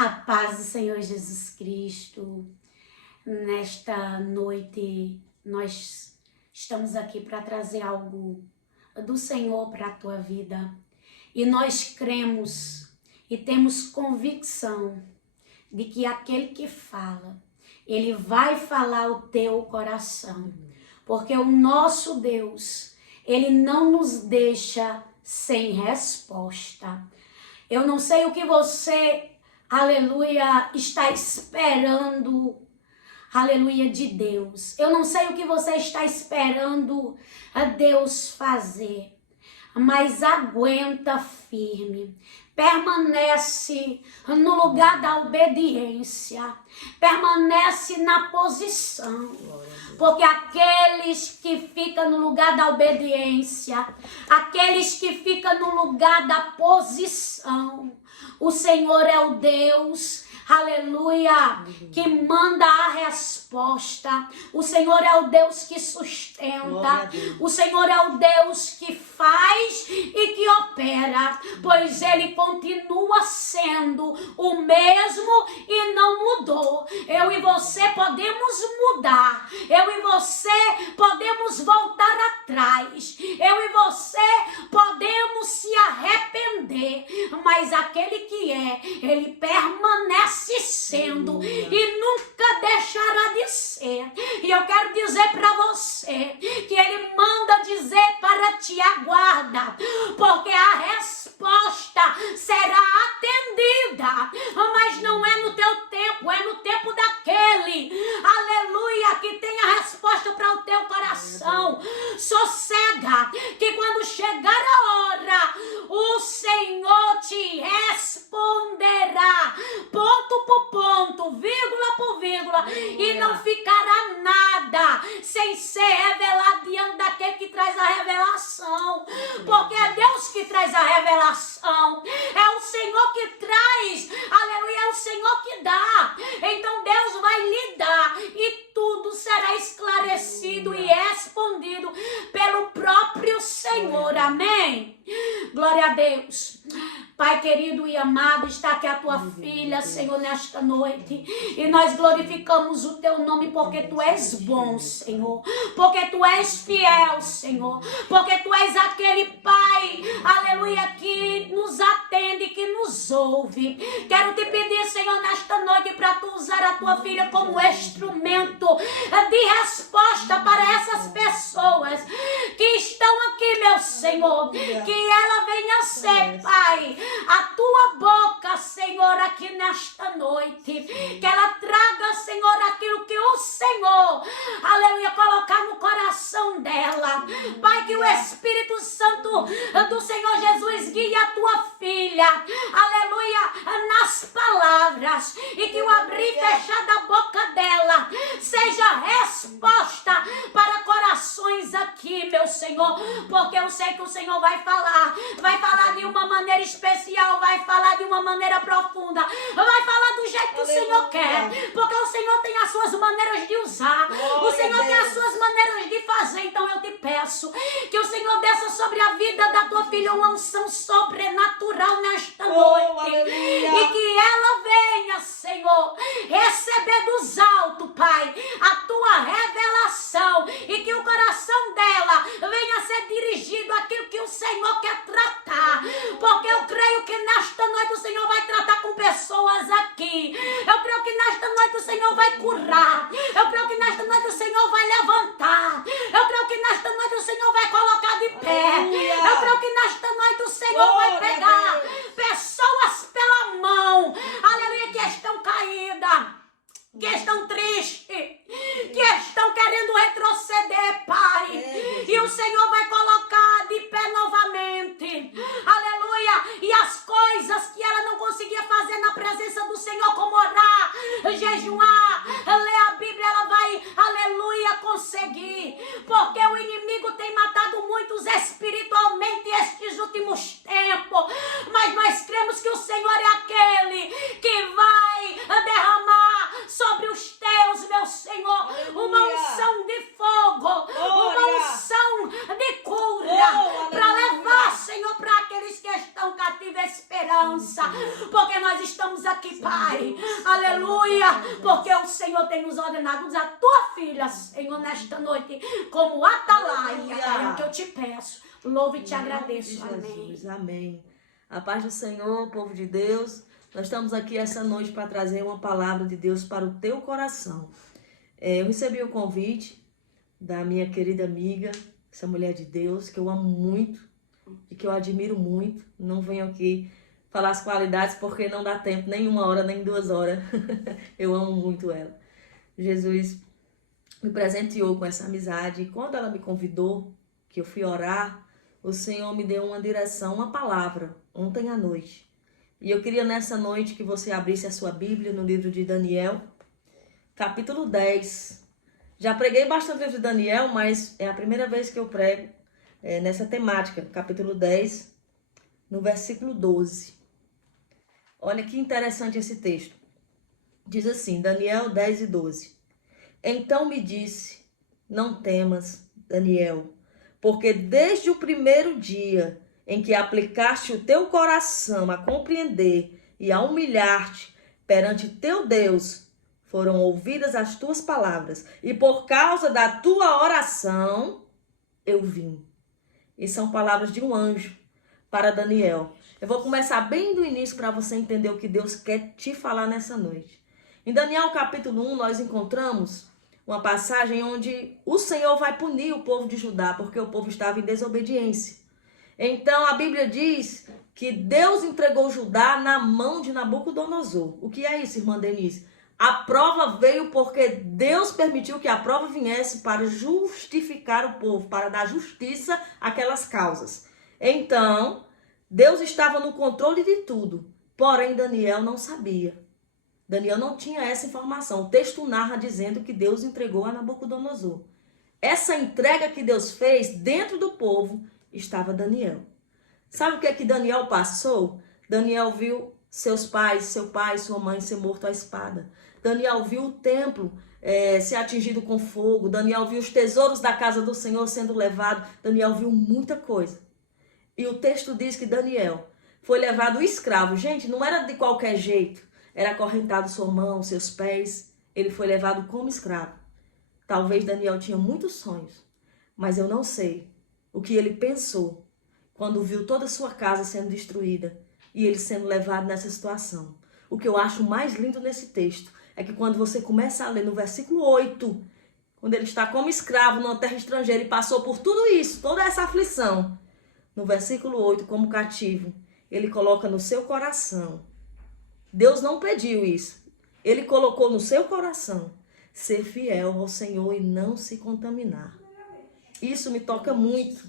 A paz do Senhor Jesus Cristo. Nesta noite, nós estamos aqui para trazer algo do Senhor para a tua vida. E nós cremos e temos convicção de que aquele que fala, ele vai falar o teu coração. Porque o nosso Deus, ele não nos deixa sem resposta. Eu não sei o que você, aleluia, está esperando, aleluia, de Deus. Eu não sei o que você está esperando a Deus fazer, mas aguenta firme. Permanece no lugar da obediência, permanece na posição, porque aqueles que ficam no lugar da obediência, aqueles que ficam no lugar da posição, o Senhor é o Deus, aleluia, que manda a resposta. O Senhor é o Deus que sustenta. O Senhor é o Deus que faz e que opera, pois Ele continua sendo o mesmo e não mudou. Eu e você podemos mudar. Eu e você podemos voltar atrás. Eu e você podemos se arrepender. Mas aquele que Ele permanece sendo e nunca deixará de ser. E eu quero dizer para você que Ele manda dizer para te aguardar, porque a resposta será atendida, mas não é no teu tempo, é no tempo daquele, aleluia, que tem a resposta para o teu coração. Sossega, que quando chegar a hora, o Senhor te responderá, ponto por ponto, vírgula por vírgula, e não ficará nada sem ser revelado diante daquele que traz a revelação, porque é Deus que traz a revelação, é o Senhor que traz, aleluia, é o Senhor que dá. Então Deus vai lhe dar e tudo será esclarecido e respondido pelo próprio Senhor, amém? Glória a Deus. Pai querido e amado, está aqui a tua filha, Senhor, nesta noite. E nós glorificamos o teu nome porque tu és bom, Senhor. Porque tu és fiel, Senhor. Porque tu és aquele Pai, aleluia, que nos atende, que nos ouve. Quero te pedir, Senhor, nesta noite para tu usar a tua filha como instrumento de resposta para essas pessoas que estão aqui, meu Senhor. Que ela venha ser, Pai, a tua boca, Senhor, aqui nesta noite. Que ela traga, Senhor, aquilo que o Senhor, aleluia, colocar no coração dela. Pai, que o Espírito Santo do Senhor Jesus guie a tua filha, aleluia, nas palavras. E que o abrir e fechar da boca dela seja resposta para corações aqui, meu Senhor. Porque eu sei que o Senhor vai falar de uma maneira especial, vai falar de uma maneira profunda, vai falar do jeito que o Senhor quer, porque o Senhor tem as suas maneiras de usar, o Senhor tem as suas maneiras de fazer. Então eu te peço que o Senhor desça sobre a vida da tua filha uma unção sobrenatural nesta noite, e que ela venha, Senhor, receber dos altos, Pai, a tua revelação, e que o coração dela venha a ser dirigido àquilo que o Senhor quer tratar, porque eu creio que nesta noite o Senhor vai tratar com pessoas aqui. Eu creio que nesta noite o Senhor vai curar. Eu creio que nesta noite o Senhor vai levantar. Eu creio que nesta noite o Senhor vai colocar de pé. Eu creio que nesta noite o Senhor vai pegar pessoas pela mão, aleluia, que estão caídas, que estão tristes, que estão querendo retroceder, Pai. E o Senhor vai colocar de pé novamente, aleluia. E as coisas que ela não conseguia fazer na presença do Senhor, como orar, jejuar, ler a Bíblia, ela vai, aleluia, conseguir. Porque o inimigo tem matado muitos espiritualmente estes últimos tempos. Mas nós cremos que o Senhor é aquele que vai derramar sobre os teus, meu Senhor, uma unção de fogo, uma unção de cura, para levar, Senhor, para aqueles que estão cativos, esperança, porque nós estamos estamos aqui, Pai. Aleluia. Porque o Senhor tem nos ordenado usar a tua filha, Senhor, nesta noite, como atalaia. É o que eu te peço. Louvo e te agradeço. Amém. Amém. A paz do Senhor, povo de Deus. Nós estamos aqui essa noite para trazer uma palavra de Deus para o teu coração. Eu recebi o convite da minha querida amiga, essa mulher de Deus, que eu amo muito e que eu admiro muito. Não venho aqui falar as qualidades porque não dá tempo, nem 1 hora, nem 2 horas. Eu amo muito ela. Jesus me presenteou com essa amizade e quando ela me convidou, que eu fui orar, o Senhor me deu uma direção, uma palavra, ontem à noite. E eu queria nessa noite que você abrisse a sua Bíblia no livro de Daniel, capítulo 10. Já preguei bastante o livro de Daniel, mas é a primeira vez que eu prego nessa temática, capítulo 10, no versículo 12. Olha que interessante esse texto. Diz assim, Daniel 10 e 12. Então me disse, não temas, Daniel, porque desde o primeiro dia em que aplicaste o teu coração a compreender e a humilhar-te perante teu Deus, foram ouvidas as tuas palavras, e por causa da tua oração, eu vim. E são palavras de um anjo para Daniel. Eu vou começar bem do início para você entender o que Deus quer te falar nessa noite. Em Daniel capítulo 1, nós encontramos uma passagem onde o Senhor vai punir o povo de Judá, porque o povo estava em desobediência. Então a Bíblia diz que Deus entregou Judá na mão de Nabucodonosor. O que é isso, irmã Denise? A prova veio porque Deus permitiu que a prova viesse para justificar o povo, para dar justiça àquelas causas. Então, Deus estava no controle de tudo, porém Daniel não sabia. Daniel não tinha essa informação. O texto narra dizendo que Deus entregou a Nabucodonosor. Essa entrega que Deus fez dentro do povo estava Daniel. Sabe o que é que Daniel passou? Daniel viu seus pais, seu pai, sua mãe ser morto à espada. Daniel viu o templo ser atingido com fogo. Daniel viu os tesouros da casa do Senhor sendo levados. Daniel viu muita coisa. E o texto diz que Daniel foi levado escravo. Gente, não era de qualquer jeito. Era acorrentado sua mão, seus pés. Ele foi levado como escravo. Talvez Daniel tinha muitos sonhos, mas eu não sei o que ele pensou quando viu toda a sua casa sendo destruída e ele sendo levado nessa situação. O que eu acho mais lindo nesse texto é que quando você começa a ler no versículo 8, quando ele está como escravo numa terra estrangeira e passou por tudo isso, toda essa aflição, no versículo 8, como cativo, ele coloca no seu coração. Deus não pediu isso. Ele colocou no seu coração ser fiel ao Senhor e não se contaminar. Isso me toca muito,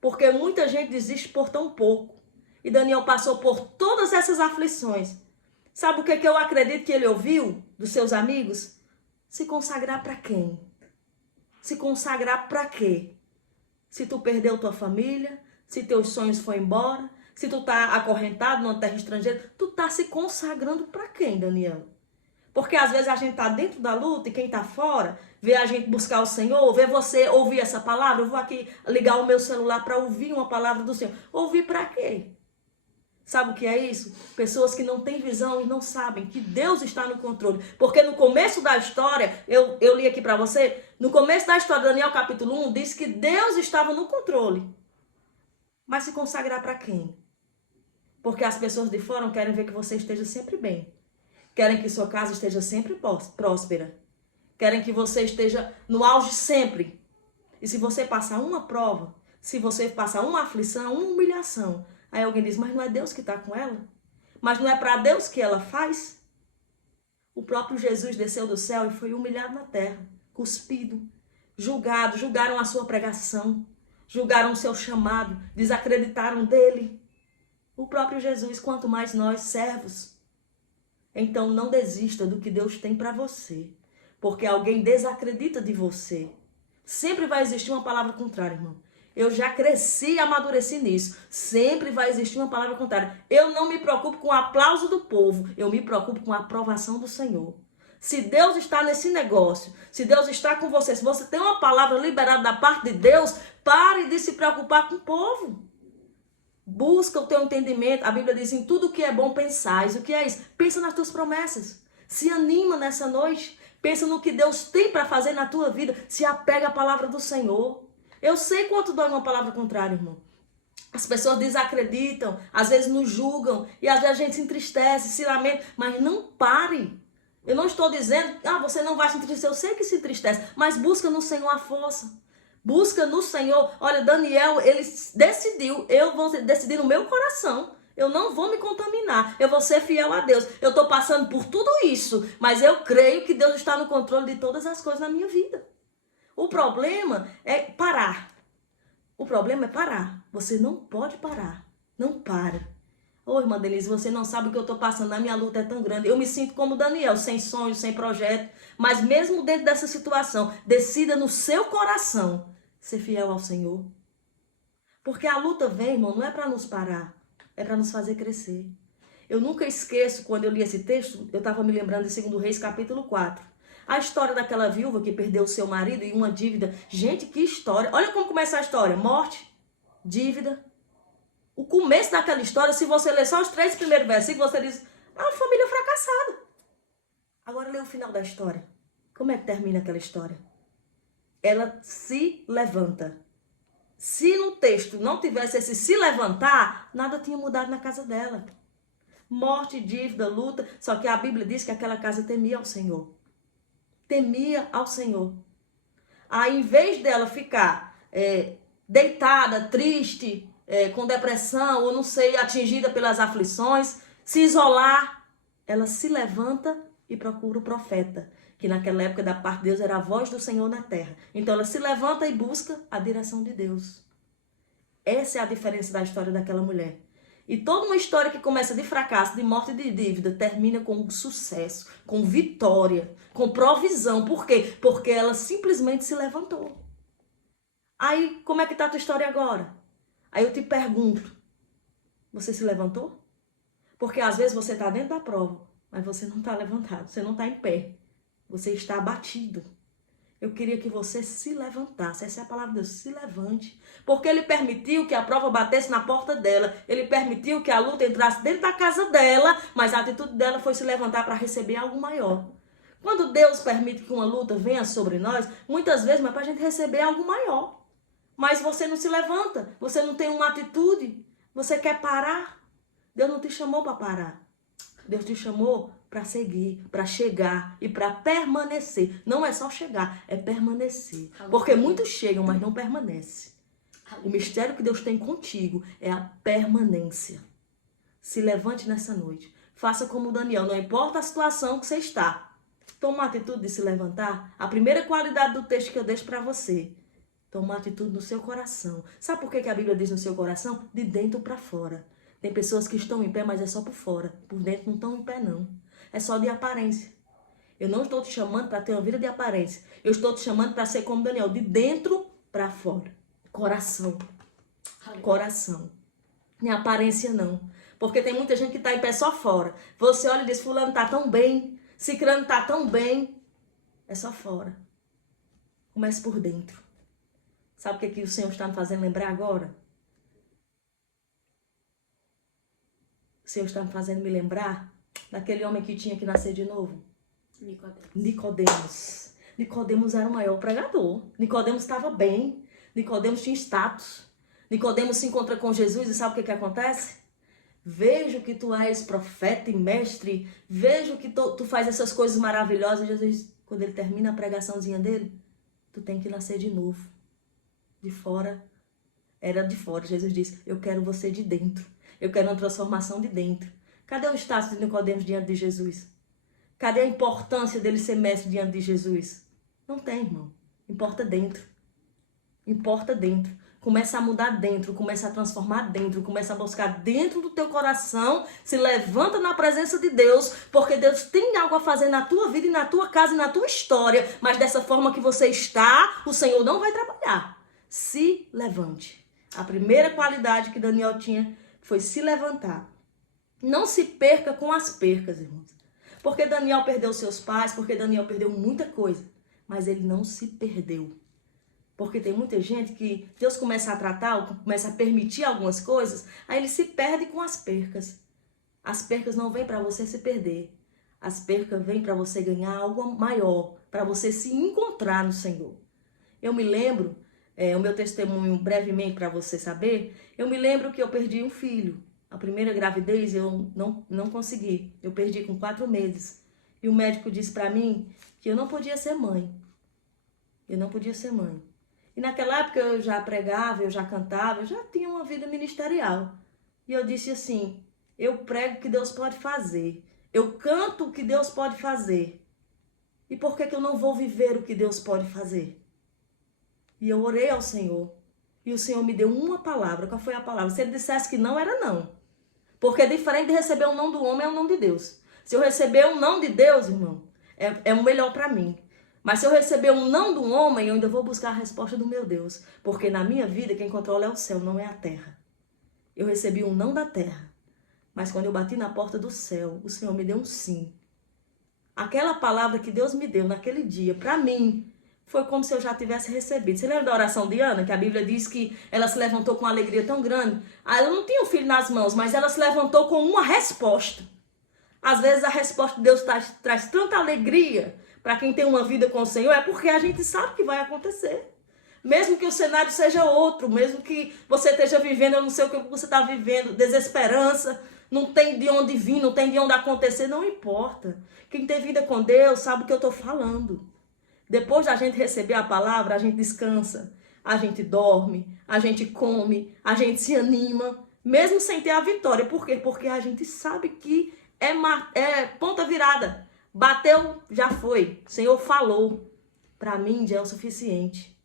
porque muita gente desiste por tão pouco. E Daniel passou por todas essas aflições. Sabe o que eu acredito que ele ouviu dos seus amigos? Se consagrar para quem? Se consagrar para quê? Se tu perdeu tua família, se teus sonhos foram embora, se tu tá acorrentado numa terra estrangeira, tu tá se consagrando para quem, Daniel? Porque às vezes a gente tá dentro da luta e quem tá fora vê a gente buscar o Senhor, vê você ouvir essa palavra. Eu vou aqui ligar o meu celular para ouvir uma palavra do Senhor. Ouvir para quê? Sabe o que é isso? Pessoas que não têm visão e não sabem que Deus está no controle. Porque no começo da história, eu li aqui para você, no começo da história, Daniel capítulo 1, diz que Deus estava no controle. Mas se consagrar para quem? Porque as pessoas de fora querem ver que você esteja sempre bem. Querem que sua casa esteja sempre próspera. Querem que você esteja no auge sempre. E se você passar uma prova, se você passar uma aflição, uma humilhação, aí alguém diz, mas não é Deus que está com ela? Mas não é para Deus que ela faz? O próprio Jesus desceu do céu e foi humilhado na terra, cuspido, julgado, julgaram a sua pregação, julgaram o seu chamado, desacreditaram dele. O próprio Jesus, quanto mais nós, servos. Então não desista do que Deus tem para você, porque alguém desacredita de você. Sempre vai existir uma palavra contrária, irmão. Eu já cresci e amadureci nisso. Sempre vai existir uma palavra contrária. Eu não me preocupo com o aplauso do povo, eu me preocupo com a aprovação do Senhor. Se Deus está nesse negócio, se Deus está com você, se você tem uma palavra liberada da parte de Deus, pare de se preocupar com o povo. Busca o teu entendimento. A Bíblia diz, em tudo que é bom pensais. O que é isso? Pensa nas tuas promessas. Se anima nessa noite. Pensa no que Deus tem para fazer na tua vida. Se apega à palavra do Senhor. Eu sei quanto dói uma palavra contrária, irmão. As pessoas desacreditam, às vezes nos julgam, e às vezes a gente se entristece, se lamenta, mas não pare. Eu não estou dizendo, você não vai se entristecer, eu sei que se entristece, mas busca no Senhor a força. Busca no Senhor. Olha, Daniel, ele decidiu, eu vou decidir no meu coração. Eu não vou me contaminar, eu vou ser fiel a Deus. Eu estou passando por tudo isso, mas eu creio que Deus está no controle de todas as coisas na minha vida. O problema é parar. O problema é parar. Você não pode parar. Não para. Ô, irmã Denise, você não sabe o que eu estou passando. A minha luta é tão grande. Eu me sinto como Daniel, sem sonho, sem projeto. Mas mesmo dentro dessa situação, decida no seu coração ser fiel ao Senhor. Porque a luta vem, irmão, não é para nos parar. É para nos fazer crescer. Eu nunca esqueço, quando eu li esse texto, eu estava me lembrando de 2 Reis, capítulo 4. A história daquela viúva que perdeu o seu marido e uma dívida. Gente, que história. Olha como começa a história. Morte, dívida. O começo daquela história, se você ler só os 3 primeiros versículos, você diz, uma família fracassada. Agora lê o final da história. Como é que termina aquela história? Ela se levanta. Se no texto não tivesse esse se levantar, nada tinha mudado na casa dela. Morte, dívida, luta. Só que a Bíblia diz que aquela casa temia ao Senhor. Temia ao Senhor. Aí, em vez dela ficar deitada, triste, com depressão, ou não sei, atingida pelas aflições, se isolar, ela se levanta e procura o profeta, que naquela época da parte de Deus era a voz do Senhor na terra. Então ela se levanta e busca a direção de Deus. Essa é a diferença da história daquela mulher. E toda uma história que começa de fracasso, de morte e de dívida, termina com sucesso, com vitória, com provisão. Por quê? Porque ela simplesmente se levantou. Aí, como é que está a tua história agora? Aí eu te pergunto, você se levantou? Porque às vezes você está dentro da prova, mas você não está levantado, você não está em pé. Você está abatido. Eu queria que você se levantasse. Essa é a palavra de Deus. Se levante. Porque Ele permitiu que a prova batesse na porta dela. Ele permitiu que a luta entrasse dentro da casa dela. Mas a atitude dela foi se levantar para receber algo maior. Quando Deus permite que uma luta venha sobre nós, muitas vezes é para a gente receber algo maior. Mas você não se levanta. Você não tem uma atitude. Você quer parar. Deus não te chamou para parar. Deus te chamou para seguir, para chegar e para permanecer. Não é só chegar, é permanecer. Porque muitos chegam, mas não permanecem. O mistério que Deus tem contigo é a permanência. Se levante nessa noite. Faça como Daniel, não importa a situação que você está. Toma uma atitude de se levantar. A primeira qualidade do texto que eu deixo para você. Toma uma atitude no seu coração. Sabe por que a Bíblia diz no seu coração? De dentro para fora. Tem pessoas que estão em pé, mas é só por fora. Por dentro não estão em pé, não. É só de aparência. Eu não estou te chamando para ter uma vida de aparência. Eu estou te chamando para ser como Daniel, de dentro para fora. Coração. Coração. Nem aparência, não. Porque tem muita gente que está em pé só fora. Você olha e diz, fulano está tão bem. Cicrano está tão bem. É só fora. Comece por dentro. Sabe o que o Senhor está me fazendo lembrar agora? O Senhor está me fazendo me lembrar daquele homem que tinha que nascer de novo. Nicodemos. Nicodemos era o maior pregador. Nicodemos estava bem. Nicodemos tinha status. Nicodemos se encontra com Jesus e sabe o que acontece? Vejo que tu és profeta e mestre. Vejo que tu faz essas coisas maravilhosas. Jesus, quando ele termina a pregaçãozinha dele, tu tem que nascer de novo. De fora. Era de fora. Jesus disse, eu quero você de dentro. Eu quero uma transformação de dentro. Cadê o status de Nicodemos diante de Jesus? Cadê a importância dele ser mestre diante de Jesus? Não tem, irmão. Importa dentro. Importa dentro. Começa a mudar dentro, começa a transformar dentro, começa a buscar dentro do teu coração, se levanta na presença de Deus, porque Deus tem algo a fazer na tua vida e na tua casa e na tua história, mas dessa forma que você está, o Senhor não vai trabalhar. Se levante. A primeira qualidade que Daniel tinha foi se levantar. Não se perca com as percas, irmãos. Porque Daniel perdeu seus pais, porque Daniel perdeu muita coisa. Mas ele não se perdeu. Porque tem muita gente que Deus começa a tratar, ou começa a permitir algumas coisas, aí ele se perde com as percas. As percas não vêm para você se perder. As percas vêm para você ganhar algo maior, para você se encontrar no Senhor. Eu me lembro, o meu testemunho brevemente para você saber, eu me lembro que eu perdi um filho. A primeira gravidez eu não consegui, eu perdi com 4 meses. E o médico disse para mim que eu não podia ser mãe. Eu não podia ser mãe. E naquela época eu já pregava, eu já cantava, eu já tinha uma vida ministerial. E eu disse assim, eu prego o que Deus pode fazer. Eu canto o que Deus pode fazer. E por que eu não vou viver o que Deus pode fazer? E eu orei ao Senhor. E o Senhor me deu uma palavra. Qual foi a palavra? Se ele dissesse que não, era não. Porque diferente de receber o não do homem, é o não de Deus. Se eu receber o não de Deus, irmão, é o melhor para mim. Mas se eu receber um não do homem, eu ainda vou buscar a resposta do meu Deus. Porque na minha vida, quem controla é o céu, não é a terra. Eu recebi um não da terra. Mas quando eu bati na porta do céu, o Senhor me deu um sim. Aquela palavra que Deus me deu naquele dia, para mim, foi como se eu já tivesse recebido. Você lembra da oração de Ana? Que a Bíblia diz que ela se levantou com uma alegria tão grande. Ela não tinha o filho nas mãos, mas ela se levantou com uma resposta. Às vezes a resposta de Deus traz tanta alegria para quem tem uma vida com o Senhor, é porque a gente sabe que vai acontecer. Mesmo que o cenário seja outro, mesmo que você esteja vivendo, eu não sei o que você está vivendo, desesperança, não tem de onde vir, não tem de onde acontecer, não importa. Quem tem vida com Deus sabe o que eu estou falando. Depois da gente receber a palavra, a gente descansa, a gente dorme, a gente come, a gente se anima, mesmo sem ter a vitória. Por quê? Porque a gente sabe que é ponta virada. Bateu, já foi. O Senhor falou. Para mim já é o suficiente.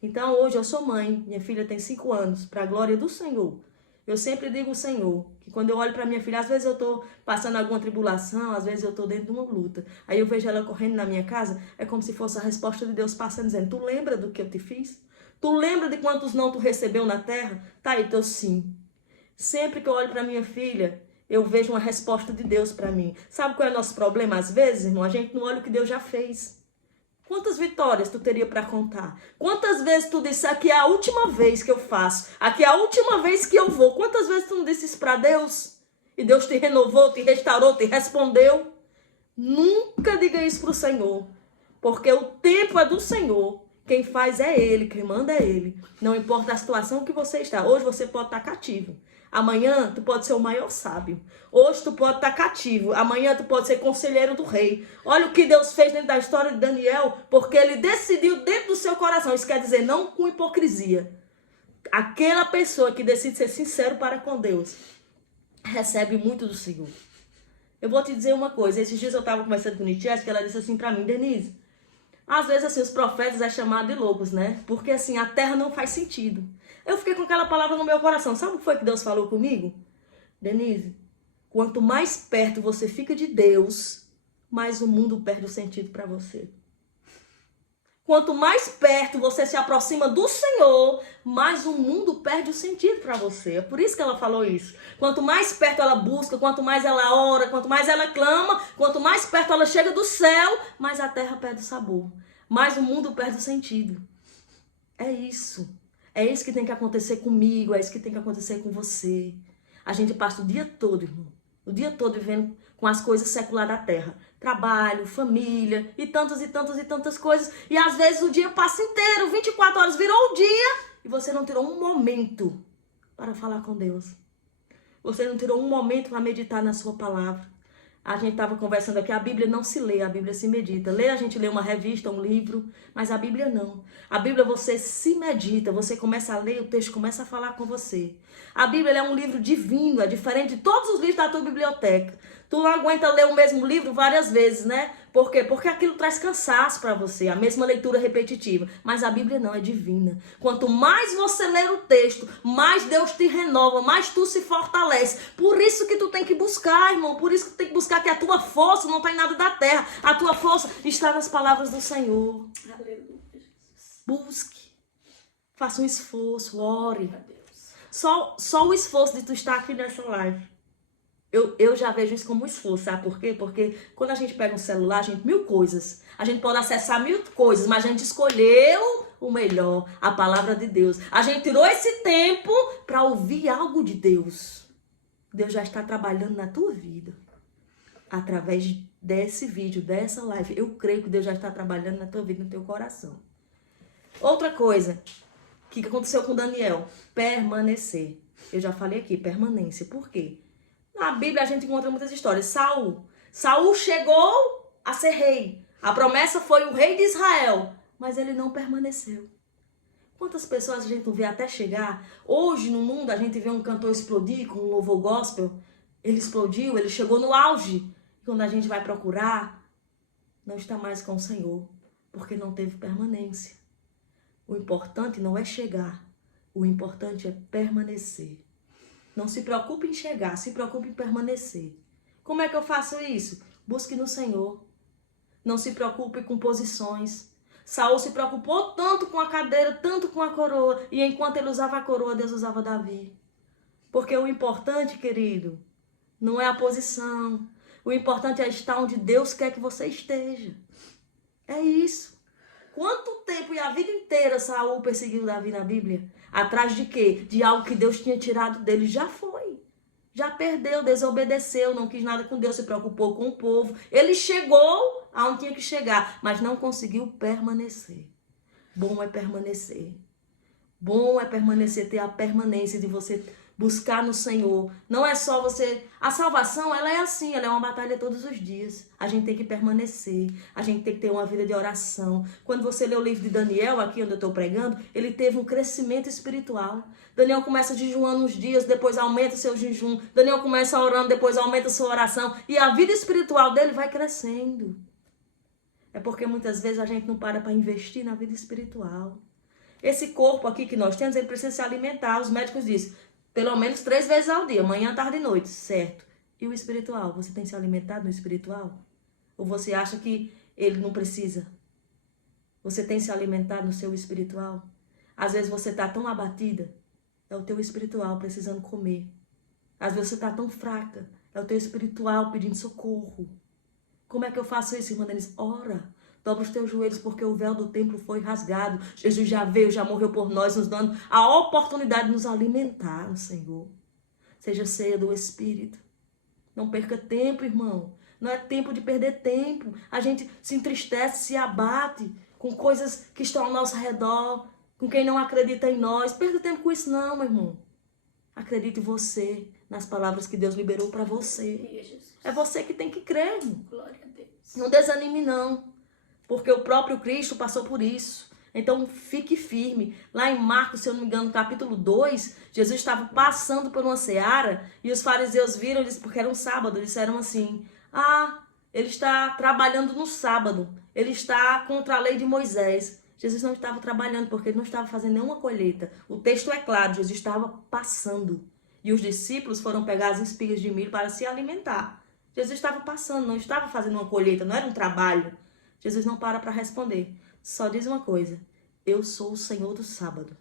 Então hoje eu sou mãe, minha filha tem 5 anos, para a glória do Senhor. Eu sempre digo ao Senhor, que quando eu olho para minha filha, às vezes eu estou passando alguma tribulação, às vezes eu estou dentro de uma luta. Aí eu vejo ela correndo na minha casa, é como se fosse a resposta de Deus passando, dizendo, tu lembra do que eu te fiz? Tu lembra de quantos não tu recebeu na terra? Tá aí teu sim. Sempre que eu olho para minha filha, eu vejo uma resposta de Deus para mim. Sabe qual é o nosso problema às vezes, irmão? A gente não olha o que Deus já fez. Quantas vitórias tu teria para contar? Quantas vezes tu disse, aqui é a última vez que eu faço, aqui é a última vez que eu vou? Quantas vezes tu não disse isso para Deus? E Deus te renovou, te restaurou, te respondeu? Nunca diga isso para o Senhor, porque o tempo é do Senhor. Quem faz é Ele, quem manda é Ele. Não importa a situação que você está. Hoje você pode estar cativo. Amanhã tu pode ser o maior sábio. Hoje tu pode estar cativo. Amanhã tu pode ser conselheiro do rei. Olha o que Deus fez dentro da história de Daniel, porque ele decidiu dentro do seu coração. Isso quer dizer, não com hipocrisia. Aquela pessoa que decide ser sincero para com Deus, recebe muito do Senhor. Eu vou te dizer uma coisa. Esses dias eu estava conversando com Nitias, que ela disse assim para mim, Denise, às vezes assim, os profetas é chamado de loucos, né? Porque assim, a terra não faz sentido. Eu fiquei com aquela palavra no meu coração. Sabe o que foi que Deus falou comigo? Denise, quanto mais perto você fica de Deus, mais o mundo perde o sentido para você. Quanto mais perto você se aproxima do Senhor, mais o mundo perde o sentido para você. É por isso que ela falou isso. Quanto mais perto ela busca, quanto mais ela ora, quanto mais ela clama, quanto mais perto ela chega do céu, mais a terra perde o sabor. Mais o mundo perde o sentido. É isso. É isso que tem que acontecer comigo, é isso que tem que acontecer com você. A gente passa o dia todo, irmão. O dia todo vivendo com as coisas seculares da terra. Trabalho, família e tantas e tantas e tantas coisas. E às vezes o dia passa inteiro, 24 horas, virou o dia e você não tirou um momento para falar com Deus. Você não tirou um momento para meditar na sua palavra. A gente estava conversando aqui, a Bíblia não se lê, a Bíblia se medita. A gente lê uma revista, um livro, mas a Bíblia não. A Bíblia você se medita, você começa a ler, o texto começa a falar com você. A Bíblia é um livro divino, é diferente de todos os livros da tua biblioteca. Tu não aguenta ler o mesmo livro várias vezes, né? Por quê? Porque aquilo traz cansaço para você, a mesma leitura repetitiva. Mas a Bíblia não, é divina. Quanto mais você ler o texto, mais Deus te renova, mais tu se fortalece. Por isso que tu tem que buscar, irmão. Por isso que tu tem que buscar, que a tua força não está em nada da terra. A tua força está nas palavras do Senhor. Aleluia, Jesus. Busque. Faça um esforço, ore. Só o esforço de tu estar aqui nessa live Eu já vejo isso como um esforço, sabe por quê? Porque quando a gente pega um celular, a gente, 1000 coisas. A gente pode acessar 1000 coisas, mas a gente escolheu o melhor, a palavra de Deus. A gente tirou esse tempo para ouvir algo de Deus. Deus já está trabalhando na tua vida. Através desse vídeo, dessa live. Eu creio que Deus já está trabalhando na tua vida, no teu coração. Outra coisa que aconteceu com Daniel. Permanecer. Eu já falei aqui, permanência. Por quê? Na Bíblia a gente encontra muitas histórias. Saul chegou a ser rei. A promessa foi o rei de Israel. Mas ele não permaneceu. Quantas pessoas a gente não vê até chegar? Hoje no mundo a gente vê um cantor explodir com um louvor gospel. Ele explodiu, ele chegou no auge. Quando a gente vai procurar, não está mais com o Senhor. Porque não teve permanência. O importante não é chegar. O importante é permanecer. Não se preocupe em chegar, se preocupe em permanecer. Como é que eu faço isso? Busque no Senhor. Não se preocupe com posições. Saul se preocupou tanto com a cadeira, tanto com a coroa. E enquanto ele usava a coroa, Deus usava Davi. Porque o importante, querido, não é a posição. O importante é estar onde Deus quer que você esteja. É isso. Quanto tempo e a vida inteira Saul perseguiu Davi na Bíblia? Atrás de quê? De algo que Deus tinha tirado dele. Já foi. Já perdeu, desobedeceu, não quis nada com Deus, se preocupou com o povo. Ele chegou aonde tinha que chegar, mas não conseguiu permanecer. Bom é permanecer. Bom é permanecer, ter a permanência de você buscar no Senhor. Não é só você... A salvação, ela é assim, ela é uma batalha todos os dias. A gente tem que permanecer, a gente tem que ter uma vida de oração. Quando você lê o livro de Daniel, aqui onde eu estou pregando, ele teve um crescimento espiritual. Daniel começa jejuando uns dias, depois aumenta seu jejum. Daniel começa orando, depois aumenta sua oração. E a vida espiritual dele vai crescendo. É porque muitas vezes a gente não para investir na vida espiritual. Esse corpo aqui que nós temos, ele precisa se alimentar. Os médicos dizem, pelo menos 3 vezes ao dia, manhã, tarde e noite, certo? E o espiritual? Você tem se alimentado no espiritual? Ou você acha que ele não precisa? Você tem se alimentado no seu espiritual? Às vezes você está tão abatida, é o teu espiritual precisando comer. Às vezes você está tão fraca, é o teu espiritual pedindo socorro. Como é que eu faço isso, irmã Denise? Ora. Dobra os teus joelhos, porque o véu do templo foi rasgado. Jesus já veio, já morreu por nós, nos dando a oportunidade de nos alimentar no Senhor. Seja cheia do Espírito. Não perca tempo, irmão. Não é tempo de perder tempo. A gente se entristece, se abate com coisas que estão ao nosso redor, com quem não acredita em nós. Perca tempo com isso não, meu irmão. Acredite em você, nas palavras que Deus liberou para você. É você que tem que crer, irmão. Glória a Deus. Não desanime, não. Porque o próprio Cristo passou por isso. Então fique firme. Lá em Marcos, se eu não me engano, capítulo 2, Jesus estava passando por uma seara e os fariseus viram, porque era um sábado, disseram assim, ele está trabalhando no sábado, ele está contra a lei de Moisés. Jesus não estava trabalhando porque ele não estava fazendo nenhuma colheita. O texto é claro, Jesus estava passando. E os discípulos foram pegar as espigas de milho para se alimentar. Jesus estava passando, não estava fazendo uma colheita, não era um trabalho. Jesus não para responder. Só diz uma coisa. Eu sou o Senhor do sábado.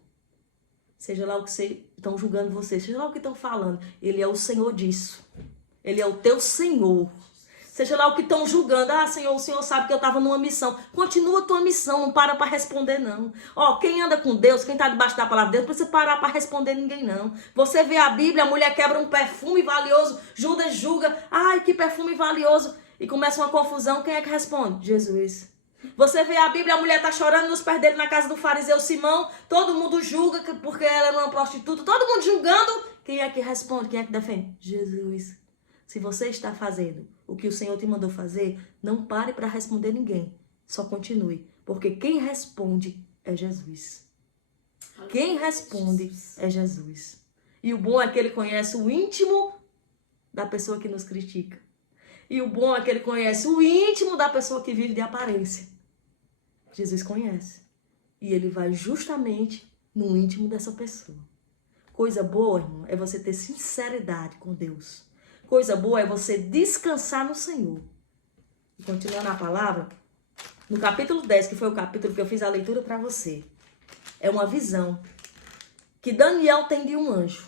Seja lá o que estão julgando você. Seja lá o que estão falando. Ele é o Senhor disso. Ele é o teu Senhor. Seja lá o que estão julgando. Senhor, o Senhor sabe que eu estava numa missão. Continua a tua missão. Não para responder, não. Quem anda com Deus, quem está debaixo da palavra de Deus, não precisa parar para responder ninguém, não. Você vê a Bíblia, a mulher quebra um perfume valioso. Judas julga. Ai, que perfume valioso. E começa uma confusão, quem é que responde? Jesus. Você vê a Bíblia, a mulher está chorando nos pés dele na casa do fariseu Simão, todo mundo julga porque ela é uma prostituta, todo mundo julgando. Quem é que responde? Quem é que defende? Jesus. Se você está fazendo o que o Senhor te mandou fazer, não pare para responder ninguém. Só continue, porque quem responde é Jesus. Quem responde é Jesus. E o bom é que ele conhece o íntimo da pessoa que nos critica. E o bom é que ele conhece o íntimo da pessoa que vive de aparência. Jesus conhece. E ele vai justamente no íntimo dessa pessoa. Coisa boa, irmão, é você ter sinceridade com Deus. Coisa boa é você descansar no Senhor. E continuando a palavra, no capítulo 10, que foi o capítulo que eu fiz a leitura para você, é uma visão que Daniel tem de um anjo.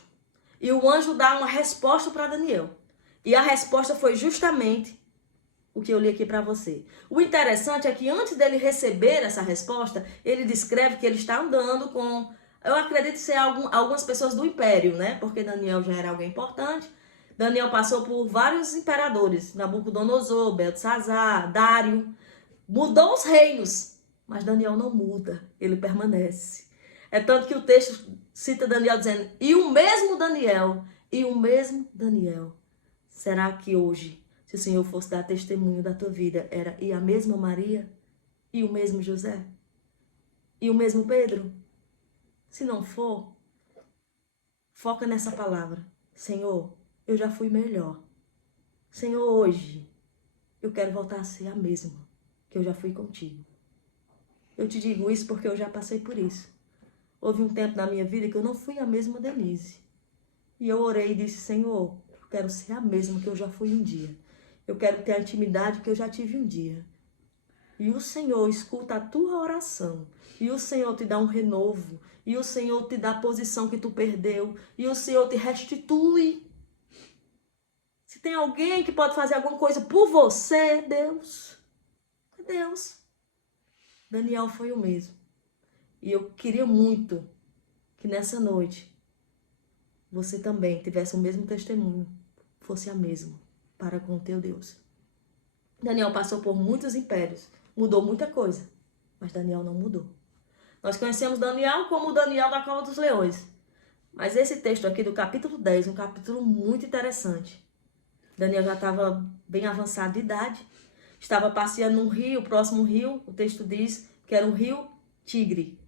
E o anjo dá uma resposta para Daniel. E a resposta foi justamente o que eu li aqui para você. O interessante é que antes dele receber essa resposta, ele descreve que ele está andando com, eu acredito ser algumas pessoas do império, né? Porque Daniel já era alguém importante. Daniel passou por vários imperadores, Nabucodonosor, Beltesazar, Dário. Mudou os reinos, mas Daniel não muda, ele permanece. É tanto que o texto cita Daniel dizendo, e o mesmo Daniel, será que hoje, se o Senhor fosse dar testemunho da tua vida, era e a mesma Maria? E o mesmo José? E o mesmo Pedro? Se não for, foca nessa palavra. Senhor, eu já fui melhor. Senhor, hoje, eu quero voltar a ser a mesma que eu já fui contigo. Eu te digo isso porque eu já passei por isso. Houve um tempo na minha vida que eu não fui a mesma Denise. E eu orei e disse, Senhor, eu quero ser a mesma que eu já fui um dia. Eu quero ter a intimidade que eu já tive um dia. E o Senhor escuta a tua oração. E o Senhor te dá um renovo. E o Senhor te dá a posição que tu perdeu. E o Senhor te restitui. Se tem alguém que pode fazer alguma coisa por você, é Deus. É Deus. Daniel foi o mesmo. E eu queria muito que nessa noite você também tivesse o mesmo testemunho, fosse a mesma para com o teu Deus. Daniel passou por muitos impérios, mudou muita coisa, mas Daniel não mudou. Nós conhecemos Daniel como o Daniel da Cova dos Leões. Mas esse texto aqui do capítulo 10, um capítulo muito interessante. Daniel já estava bem avançado de idade, estava passeando num rio, próximo rio, o texto diz que era o rio Tigre.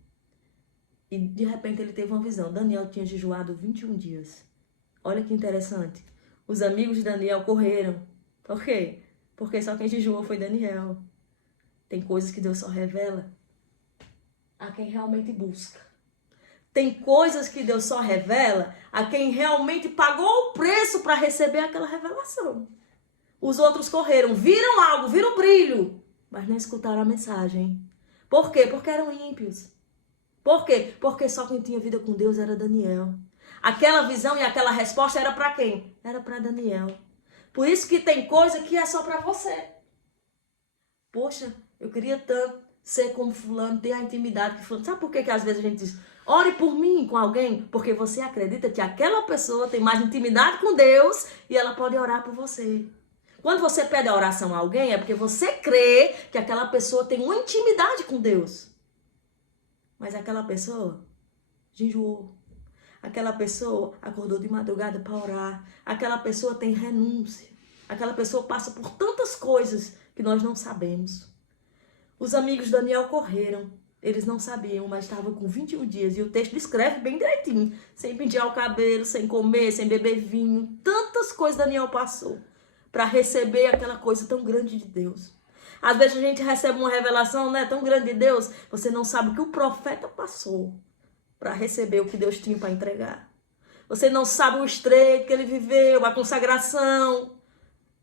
E de repente ele teve uma visão. Daniel tinha jejuado 21 dias. Olha que interessante. Os amigos de Daniel correram. Por quê? Porque só quem jejuou foi Daniel. Tem coisas que Deus só revela a quem realmente busca. Tem coisas que Deus só revela a quem realmente pagou o preço para receber aquela revelação. Os outros correram, viram algo, viram brilho, mas não escutaram a mensagem. Por quê? Porque eram ímpios. Por quê? Porque só quem tinha vida com Deus era Daniel. Aquela visão e aquela resposta era para quem? Era para Daniel. Por isso que tem coisa que é só para você. Poxa, eu queria tanto ser como fulano, ter a intimidade que fulano. Sabe por que às vezes a gente diz, ore por mim com alguém? Porque você acredita que aquela pessoa tem mais intimidade com Deus e ela pode orar por você. Quando você pede a oração a alguém, é porque você crê que aquela pessoa tem uma intimidade com Deus. Mas aquela pessoa jejuou. Aquela pessoa acordou de madrugada para orar. Aquela pessoa tem renúncia. Aquela pessoa passa por tantas coisas que nós não sabemos. Os amigos de Daniel correram. Eles não sabiam, mas estavam com 21 dias. E o texto descreve bem direitinho. Sem pentear o cabelo, sem comer, sem beber vinho. Tantas coisas Daniel passou para receber aquela coisa tão grande de Deus. Às vezes a gente recebe uma revelação, né, tão grande de Deus, você não sabe o que o profeta passou para receber o que Deus tinha para entregar. Você não sabe o estreito que ele viveu, a consagração,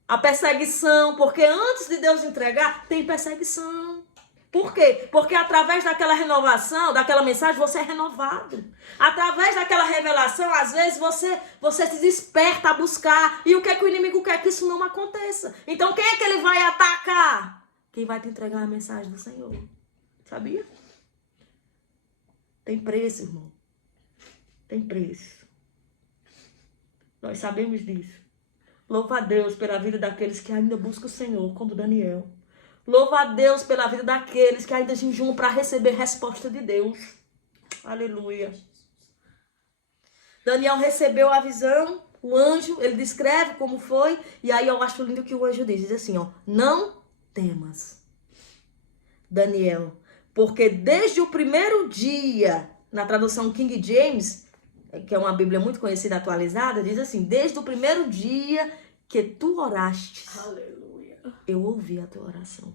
a perseguição, porque antes de Deus entregar, tem perseguição. Por quê? Porque através daquela renovação, daquela mensagem, você é renovado. Através daquela revelação, às vezes você se desperta a buscar. E o que é que o inimigo quer? Que isso não aconteça. Então quem é que ele vai atacar? Quem vai te entregar a mensagem do Senhor. Sabia? Tem preço, irmão. Tem preço. Nós sabemos disso. Louva a Deus pela vida daqueles que ainda buscam o Senhor, como Daniel. Louva a Deus pela vida daqueles que ainda jejuam para receber resposta de Deus. Aleluia. Daniel recebeu a visão, o anjo, ele descreve como foi. E aí eu acho lindo que o anjo diz assim, ó, não temas, Daniel, porque desde o primeiro dia, na tradução King James, que é uma Bíblia muito conhecida, atualizada, diz assim, desde o primeiro dia que tu orastes, aleluia, eu ouvi a tua oração.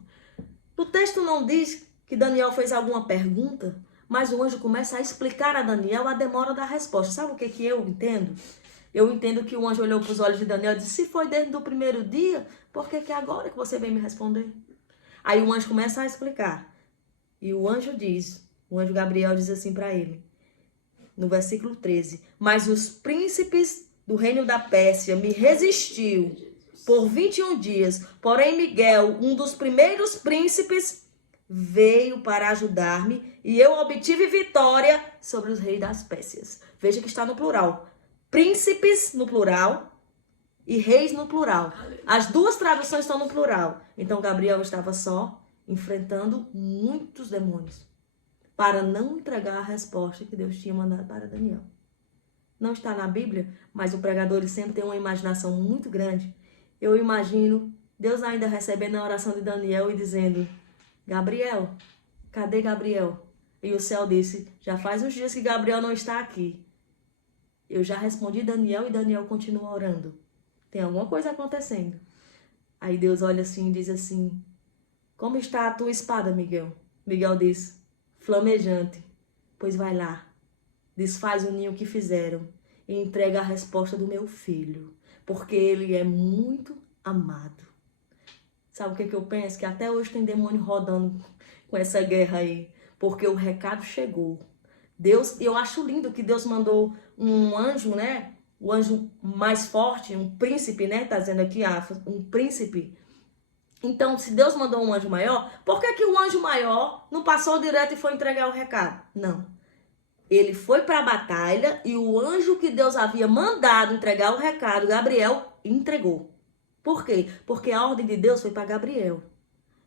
O texto não diz que Daniel fez alguma pergunta, mas o anjo começa a explicar a Daniel a demora da resposta. Sabe o que eu entendo? Eu entendo que o anjo olhou para os olhos de Daniel e disse, se foi desde o primeiro dia, por que agora que você vem me responder? Aí o anjo começa a explicar. E o anjo Gabriel diz assim para ele, no versículo 13, mas os príncipes do reino da Pérsia me resistiu por 21 dias. Porém, Miguel, um dos primeiros príncipes, veio para ajudar-me e eu obtive vitória sobre os reis das Pérsias. Veja que está no plural. Príncipes no plural e reis no plural. As duas traduções estão no plural. Então, Gabriel estava só, enfrentando muitos demônios, para não entregar a resposta que Deus tinha mandado para Daniel. Não está na Bíblia, mas o pregador ele sempre tem uma imaginação muito grande. Eu imagino Deus ainda recebendo a oração de Daniel e dizendo: Gabriel, cadê Gabriel? E o céu disse: já faz uns dias que Gabriel não está aqui. Eu já respondi Daniel e Daniel continua orando. Tem alguma coisa acontecendo. Aí Deus olha assim e diz assim: como está a tua espada, Miguel? Miguel diz: flamejante. Pois vai lá, desfaz o ninho que fizeram e entrega a resposta do meu filho, porque ele é muito amado. Sabe o que eu penso? Que até hoje tem demônio rodando com essa guerra aí, porque o recado chegou. Deus, eu acho lindo que Deus mandou um anjo, né? O anjo mais forte, um príncipe, né? Tá dizendo aqui, um príncipe. Então, se Deus mandou um anjo maior, por que o anjo maior não passou direto e foi entregar o recado? Não. Ele foi para a batalha e o anjo que Deus havia mandado entregar o recado, Gabriel, entregou. Por quê? Porque a ordem de Deus foi para Gabriel.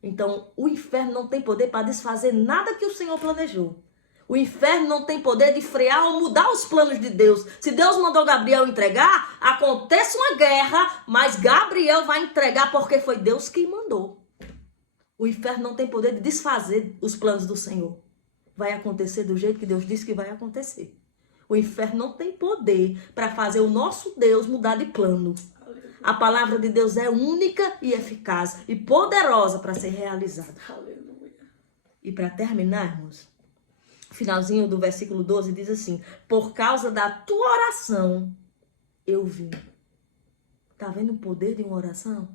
Então, o inferno não tem poder para desfazer nada que o Senhor planejou. O inferno não tem poder de frear ou mudar os planos de Deus. Se Deus mandou Gabriel entregar, acontece uma guerra, mas Gabriel vai entregar porque foi Deus quem mandou. O inferno não tem poder de desfazer os planos do Senhor. Vai acontecer do jeito que Deus disse que vai acontecer. O inferno não tem poder para fazer o nosso Deus mudar de plano. A palavra de Deus é única e eficaz e poderosa para ser realizada. E para terminarmos, finalzinho do versículo 12 diz assim: por causa da tua oração eu vim. Tá vendo o poder de uma oração?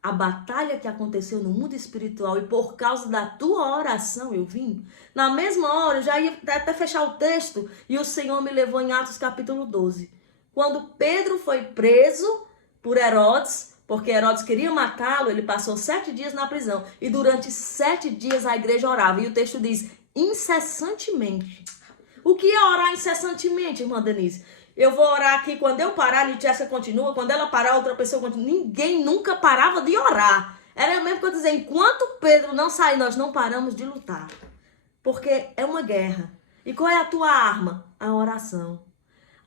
A batalha que aconteceu no mundo espiritual e por causa da tua oração eu vim. Na mesma hora, eu já ia até fechar o texto e o Senhor me levou em Atos capítulo 12. Quando Pedro foi preso por Herodes, porque Herodes queria matá-lo, ele passou 7 dias na prisão. E durante 7 dias a igreja orava. E o texto diz: incessantemente. O que é orar incessantemente, irmã Denise? Eu vou orar aqui, quando eu parar, a Litécia continua, quando ela parar, outra pessoa continua. Ninguém nunca parava de orar. Era mesmo que eu dizer, enquanto Pedro não sair, nós não paramos de lutar. Porque é uma guerra. E qual é a tua arma? A oração.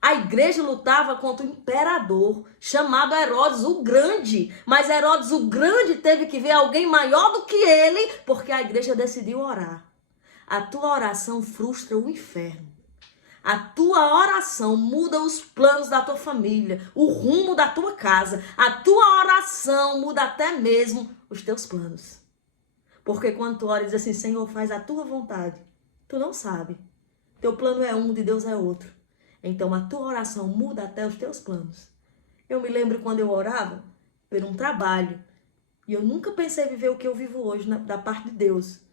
A igreja lutava contra o imperador, chamado Herodes o Grande. Mas Herodes o Grande teve que ver alguém maior do que ele, porque a igreja decidiu orar. A tua oração frustra o inferno. A tua oração muda os planos da tua família, o rumo da tua casa. A tua oração muda até mesmo os teus planos. Porque quando tu ora e diz assim: Senhor, faz a tua vontade, tu não sabe. Teu plano é um, de Deus é outro. Então a tua oração muda até os teus planos. Eu me lembro quando eu orava por um trabalho. E eu nunca pensei viver o que eu vivo hoje da parte de Deus.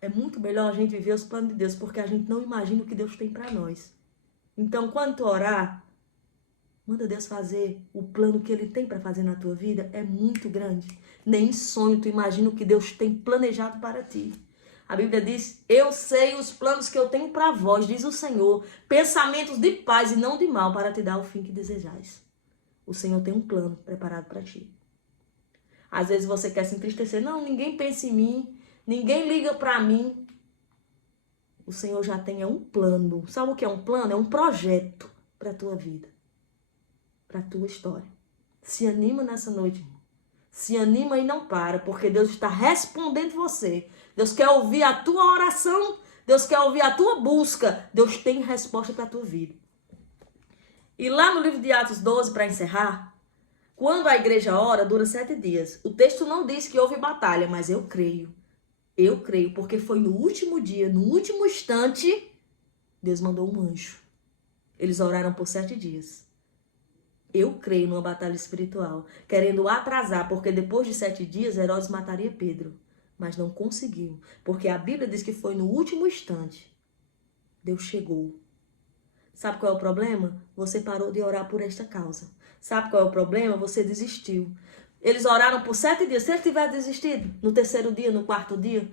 É muito melhor a gente viver os planos de Deus, porque a gente não imagina o que Deus tem para nós. Então, quando tu orar, manda Deus fazer o plano que Ele tem para fazer na tua vida. É muito grande. Nem em sonho tu imagina o que Deus tem planejado para ti. A Bíblia diz: eu sei os planos que eu tenho para vós, diz o Senhor, pensamentos de paz e não de mal, para te dar o fim que desejais. O Senhor tem um plano preparado para ti. Às vezes você quer se entristecer. Não, ninguém pensa em mim. Ninguém liga para mim. O Senhor já tem um plano. Sabe o que é um plano? É um projeto para a tua vida. Para a tua história. Se anima nessa noite, irmão. Se anima e não para, porque Deus está respondendo você. Deus quer ouvir a tua oração. Deus quer ouvir a tua busca. Deus tem resposta para a tua vida. E lá no livro de Atos 12, para encerrar, quando a igreja ora, dura 7 dias. O texto não diz que houve batalha, mas eu creio. Eu creio, porque foi no último dia, no último instante, Deus mandou um anjo. Eles oraram por 7 dias. Eu creio numa batalha espiritual, querendo atrasar, porque depois de 7 dias, Herodes mataria Pedro. Mas não conseguiu, porque a Bíblia diz que foi no último instante. Deus chegou. Sabe qual é o problema? Você parou de orar por esta causa. Sabe qual é o problema? Você desistiu. Eles oraram por 7 dias. Se ele tiver desistido no terceiro dia, no quarto dia,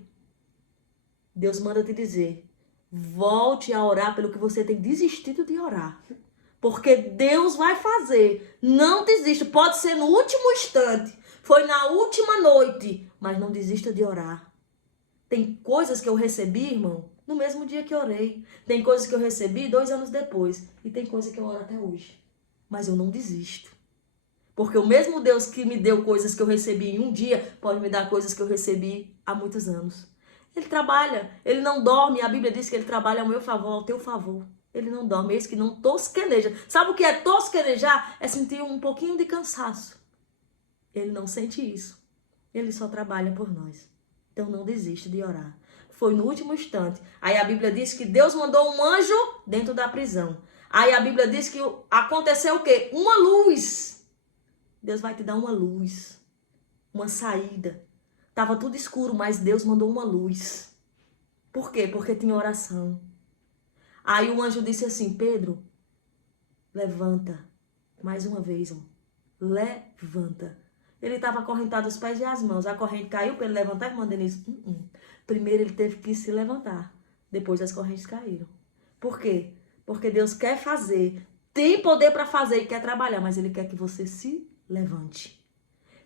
Deus manda te dizer, volte a orar pelo que você tem desistido de orar. Porque Deus vai fazer. Não desista. Pode ser no último instante. Foi na última noite. Mas não desista de orar. Tem coisas que eu recebi, irmão, no mesmo dia que orei. Tem coisas que eu recebi 2 anos depois. E tem coisa que eu oro até hoje. Mas eu não desisto. Porque o mesmo Deus que me deu coisas que eu recebi em um dia, pode me dar coisas que eu recebi há muitos anos. Ele trabalha, ele não dorme. A Bíblia diz que ele trabalha ao meu favor, ao teu favor. Ele não dorme, é isso que não tosqueneja. Sabe o que é tosquenejar? É sentir um pouquinho de cansaço. Ele não sente isso. Ele só trabalha por nós. Então não desiste de orar. Foi no último instante. Aí a Bíblia diz que Deus mandou um anjo dentro da prisão. Aí a Bíblia diz que aconteceu o quê? Uma luz. Deus vai te dar uma luz. Uma saída. Tava tudo escuro, mas Deus mandou uma luz. Por quê? Porque tinha oração. Aí o anjo disse assim, Pedro, levanta. Mais uma vez, levanta. Ele estava acorrentado os pés e as mãos. A corrente caiu para ele levantar, irmã Denise. Primeiro ele teve que se levantar. Depois as correntes caíram. Por quê? Porque Deus quer fazer. Tem poder para fazer e quer trabalhar. Mas ele quer que você se levante.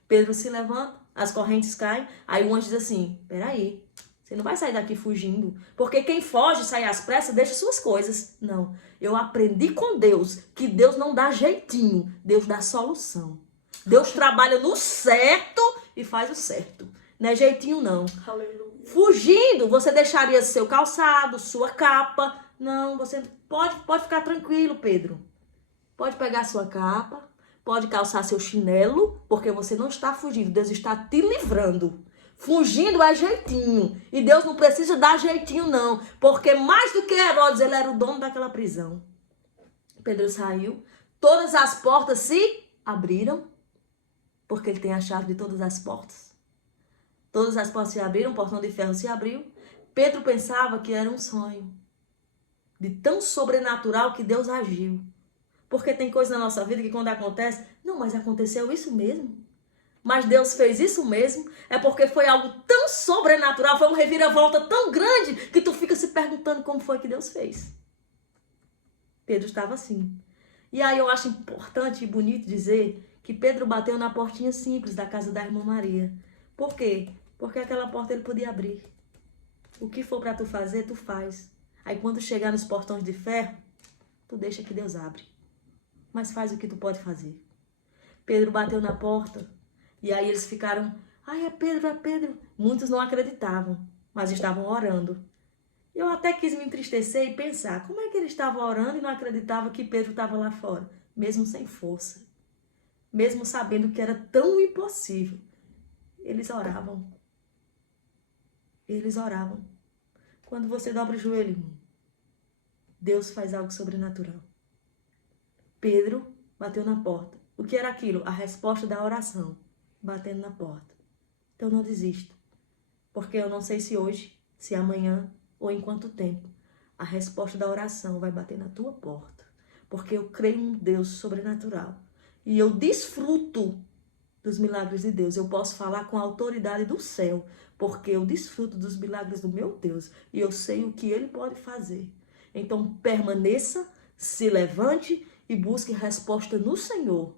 Pedro se levanta. As correntes caem. Aí o anjo diz assim, peraí. Você não vai sair daqui fugindo. Porque quem foge, sai às pressas, deixa suas coisas. Não. Eu aprendi com Deus que Deus não dá jeitinho. Deus dá solução. Deus trabalha no certo e faz o certo. Não é jeitinho, não. Aleluia. Fugindo, você deixaria seu calçado, sua capa. Não, você pode ficar tranquilo, Pedro. Pode pegar sua capa, pode calçar seu chinelo, porque você não está fugindo. Deus está te livrando. Fugindo é jeitinho. E Deus não precisa dar jeitinho, não. Porque mais do que Herodes, ele era o dono daquela prisão. Pedro saiu. Todas as portas se abriram. Porque ele tem a chave de todas as portas. Todas as portas se abriram, o portão de ferro se abriu. Pedro pensava que era um sonho. De tão sobrenatural que Deus agiu. Porque tem coisa na nossa vida que quando acontece, não, mas aconteceu isso mesmo. Mas Deus fez isso mesmo, é porque foi algo tão sobrenatural, foi uma reviravolta tão grande, que tu fica se perguntando como foi que Deus fez. Pedro estava assim. E aí eu acho importante e bonito dizer que Pedro bateu na portinha simples da casa da irmã Maria. Por quê? Porque aquela porta ele podia abrir. O que for para tu fazer, tu faz. Aí quando chegar nos portões de ferro, tu deixa que Deus abre. Mas faz o que tu pode fazer. Pedro bateu na porta. E aí eles ficaram, ai, é Pedro, é Pedro. Muitos não acreditavam, mas estavam orando. Eu até quis me entristecer e pensar, como é que eles estavam orando e não acreditavam que Pedro estava lá fora? Mesmo sem força. Mesmo sabendo que era tão impossível. Eles oravam. Eles oravam. Quando você dobra o joelho, irmão, Deus faz algo sobrenatural. Pedro bateu na porta. O que era aquilo? A resposta da oração. Batendo na porta. Então não desista. Porque eu não sei se hoje, se amanhã ou em quanto tempo a resposta da oração vai bater na tua porta. Porque eu creio em um Deus sobrenatural. E eu desfruto dos milagres de Deus. Eu posso falar com a autoridade do céu. Porque eu desfruto dos milagres do meu Deus. E eu sei o que Ele pode fazer. Então permaneça, se levante e busque resposta no Senhor.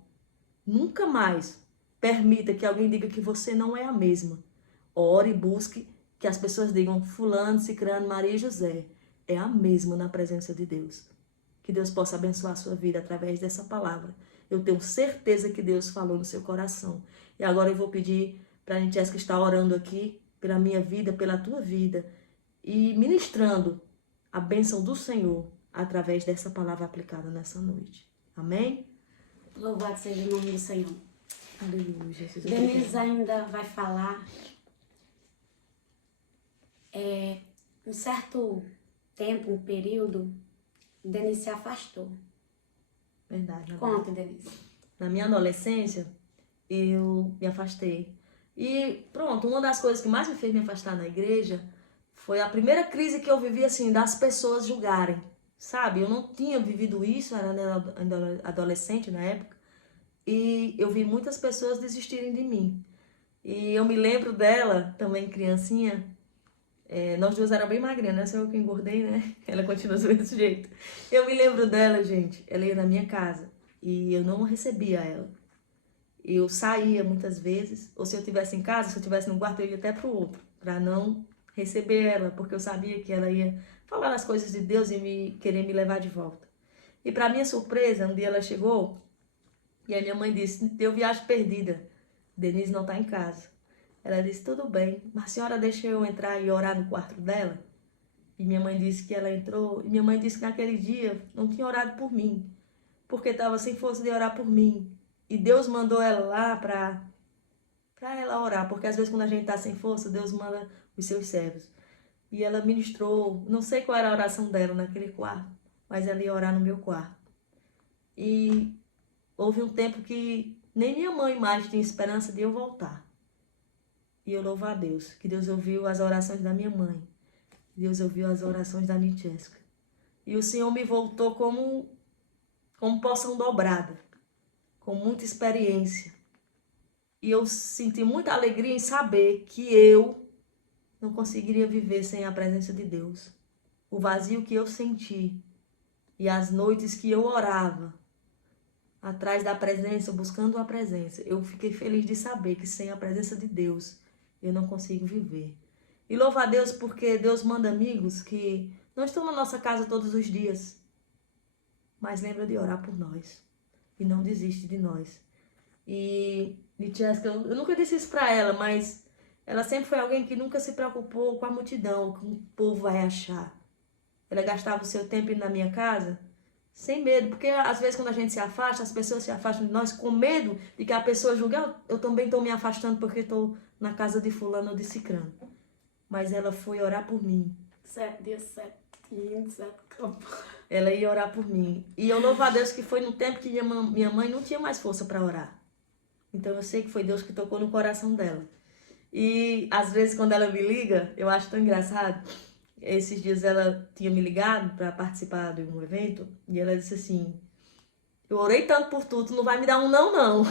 Nunca mais permita que alguém diga que você não é a mesma. Ore e busque que as pessoas digam fulano, cicrano, Maria e José. É a mesma na presença de Deus. Que Deus possa abençoar a sua vida através dessa palavra. Eu tenho certeza que Deus falou no seu coração. E agora eu vou pedir para a Nitiesca estar orando aqui pela minha vida, pela tua vida. E ministrando a bênção do Senhor através dessa palavra aplicada nessa noite. Amém? Louvado seja o nome do Senhor. Aleluia, Jesus. Denise ainda vai falar. Um certo tempo, um período, Denise se afastou. Verdade. Conta, Denise. Na minha adolescência, eu me afastei. E pronto, uma das coisas que mais me fez me afastar na igreja foi a primeira crise que eu vivi, assim, das pessoas julgarem. sabe? Eu não tinha vivido isso, era adolescente na época. E eu vi muitas pessoas desistirem de mim. E eu me lembro dela, também criancinha, nós duas éramos bem magrinhas, né? Só eu que engordei, né? Ela continua do mesmo jeito. Eu me lembro dela, gente, ela ia na minha casa e eu não recebia ela. Eu saía muitas vezes, ou se eu estivesse em casa, se eu estivesse no quarto, eu ia até pro outro, para não receber ela, porque eu sabia que ela ia falar as coisas de Deus e querer me levar de volta. E para minha surpresa, um dia ela chegou e a minha mãe disse: deu viagem perdida, Denise não está em casa. Ela disse: tudo bem, mas a senhora deixa eu entrar e orar no quarto dela? E minha mãe disse que ela entrou, e minha mãe disse que naquele dia não tinha orado por mim, porque estava sem força de orar por mim. E Deus mandou ela lá para ela orar, porque às vezes quando a gente está sem força, Deus manda os seus servos. E ela ministrou, não sei qual era a oração dela naquele quarto, mas ela ia orar no meu quarto. E houve um tempo que nem minha mãe mais tinha esperança de eu voltar. E eu louvo a Deus, que Deus ouviu as orações da minha mãe. Deus ouviu as orações da Nitesca. E o Senhor me voltou como porção dobrada, com muita experiência. E eu senti muita alegria em saber que eu não conseguiria viver sem a presença de Deus. O vazio que eu senti e as noites que eu orava atrás da presença, buscando a presença, eu fiquei feliz de saber que sem a presença de Deus eu não consigo viver. E louvo a Deus porque Deus manda amigos que não estão na nossa casa todos os dias, mas lembra de orar por nós e não desiste de nós. E Jéssica, eu nunca disse isso pra ela, mas ela sempre foi alguém que nunca se preocupou com a multidão, com o povo vai achar. Ela gastava o seu tempo indo na minha casa sem medo, porque às vezes quando a gente se afasta, as pessoas se afastam de nós com medo de que a pessoa julgue: eu também estou me afastando porque estou na casa de fulano ou de cicrano. Mas ela foi orar por mim. 7 dias, 7 campos. Ela ia orar por mim. E eu louvo a Deus que foi no tempo que minha mãe não tinha mais força para orar. Então eu sei que foi Deus que tocou no coração dela. E às vezes quando ela me liga, eu acho tão engraçado. Esses dias ela tinha me ligado para participar de um evento e ela disse assim: eu orei tanto por tu, tu não vai me dar um não, não.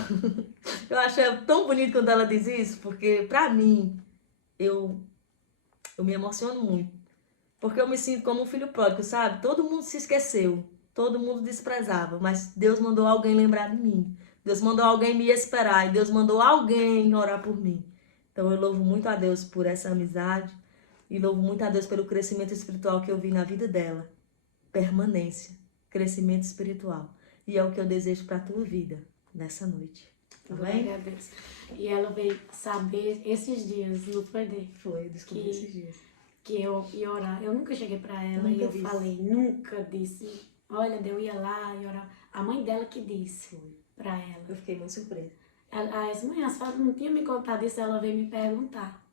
Eu acho tão bonito quando ela diz isso, porque pra mim, eu me emociono muito. Porque eu me sinto como um filho pródigo, sabe? Todo mundo se esqueceu, todo mundo desprezava, mas Deus mandou alguém lembrar de mim. Deus mandou alguém me esperar e Deus mandou alguém orar por mim. Então eu louvo muito a Deus por essa amizade e louvo muito a Deus pelo crescimento espiritual que eu vi na vida dela. Permanência, crescimento espiritual. E é o que eu desejo para a tua vida nessa noite. Tá bem? Glória a Deus. E ela veio saber esses dias, não foi dele? Foi, eu descobri esses dias. Que eu ia orar. Eu nunca cheguei pra ela e eu falei, nunca disse. Olha, eu ia lá e orar. A mãe dela que disse pra ela. Eu fiquei muito surpresa. As manhãs, ela não tinha me contado isso, ela veio me perguntar.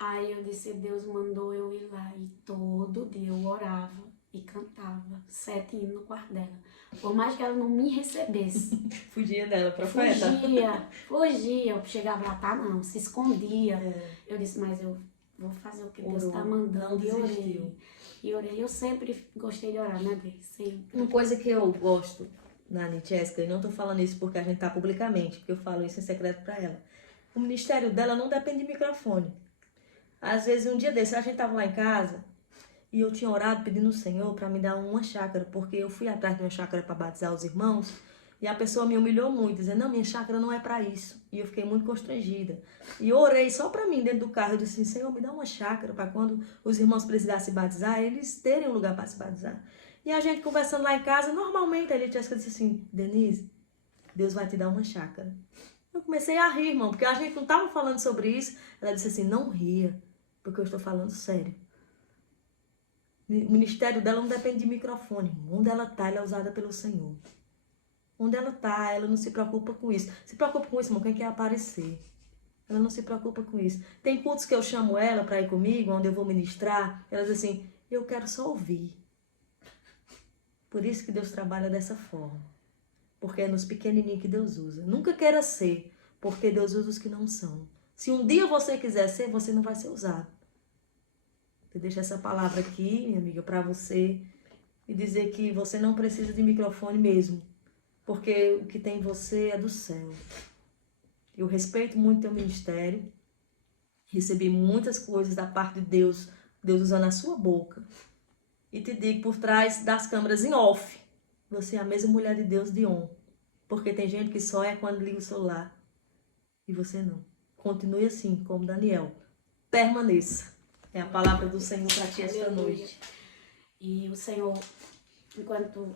Aí eu disse, Deus mandou eu ir lá. E todo dia eu orava e cantava 7 hinos no quarto dela. Por mais que ela não me recebesse. Fugia dela, profeta. Fugia. Eu chegava lá, tá não, se escondia. Eu disse, mas eu vou fazer o que Deus está mandando. E orei. Eu sempre gostei de orar, né, Deus? Sempre. Uma coisa que eu gosto na Nitesca, e não tô falando isso porque a gente tá publicamente, porque eu falo isso em secreto pra ela. O ministério dela não depende de microfone. Às vezes, um dia desse, a gente tava lá em casa e eu tinha orado pedindo ao Senhor para me dar uma chácara, porque eu fui atrás de uma chácara para batizar os irmãos e a pessoa me humilhou muito, dizendo: não, minha chácara não é para isso. E eu fiquei muito constrangida. E eu orei só para mim dentro do carro. Eu disse: Senhor, me dá uma chácara para quando os irmãos precisassem batizar, eles terem um lugar para se batizar. E a gente conversando lá em casa, normalmente a Jéssica disse assim: Denise, Deus vai te dar uma chácara. Eu comecei a rir, irmão, porque a gente não estava falando sobre isso. Ela disse assim: não ria, porque eu estou falando sério. O ministério dela não depende de microfone. Onde ela está, ela é usada pelo Senhor. Onde ela está, ela não se preocupa com isso. Se preocupa com isso, irmão, quem quer aparecer. Ela não se preocupa com isso. Tem cultos que eu chamo ela para ir comigo, onde eu vou ministrar. Ela diz assim: eu quero só ouvir. Por isso que Deus trabalha dessa forma. Porque é nos pequenininhos que Deus usa. Nunca queira ser, porque Deus usa os que não são. Se um dia você quiser ser, você não vai ser usado. Eu deixo essa palavra aqui, minha amiga, para você e dizer que você não precisa de microfone mesmo, porque o que tem em você é do céu. Eu respeito muito teu ministério, recebi muitas coisas da parte de Deus, Deus usando a sua boca. E te digo, por trás das câmeras em off, você é a mesma mulher de Deus de on. Porque tem gente que só é quando liga o celular e você não. Continue assim, como Daniel. Permaneça. É a palavra do Senhor para ti esta noite. E o Senhor, enquanto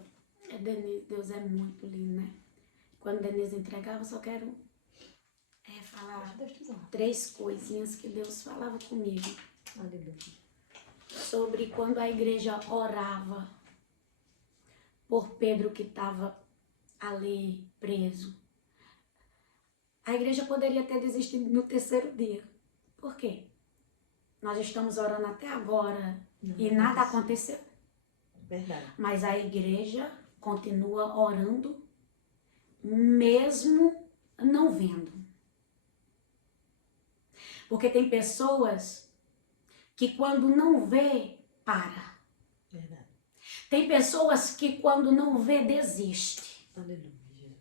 Denise, Deus é muito lindo, né? Quando Denise entregava, eu só quero falar 3 coisinhas que Deus falava comigo. Aleluia. Sobre quando a igreja orava por Pedro que estava ali preso. A igreja poderia ter desistido no 3º dia. Por quê? Nós estamos orando até agora e nada aconteceu. Verdade. Mas a igreja continua orando, mesmo não vendo. Porque tem pessoas que quando não vê, para. Verdade. Tem pessoas que quando não vê, desiste. Aleluia, Jesus.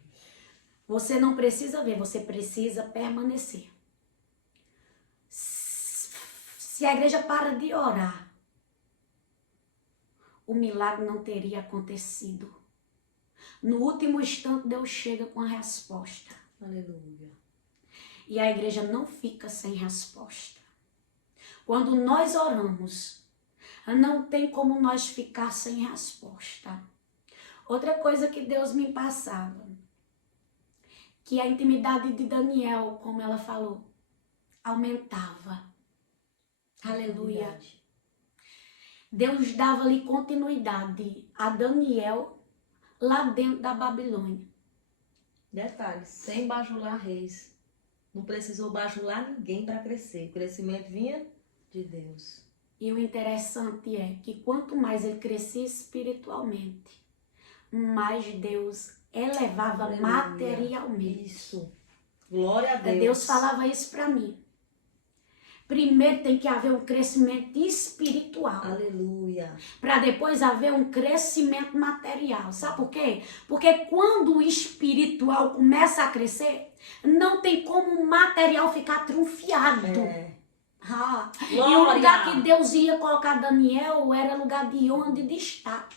Você não precisa ver, você precisa permanecer. Se a igreja para de orar, o milagre não teria acontecido. No último instante, Deus chega com a resposta. Aleluia. E a igreja não fica sem resposta. Quando nós oramos, não tem como nós ficar sem resposta. Outra coisa que Deus me passava, que a intimidade de Daniel, como ela falou, aumentava. Aleluia. Verdade. Deus dava-lhe continuidade a Daniel lá dentro da Babilônia. Detalhe, sem bajular reis. Não precisou bajular ninguém para crescer. O crescimento vinha de Deus. E o interessante é que quanto mais ele crescia espiritualmente, mais Deus elevava Aleluia. materialmente. Isso. Glória a Deus. Deus falava isso para mim. Primeiro tem que haver um crescimento espiritual. Aleluia. Para depois haver um crescimento material. Sabe por quê? Porque quando o espiritual começa a crescer, não tem como o material ficar atrofiado. E o lugar que Deus ia colocar Daniel era lugar de honra e de destaque.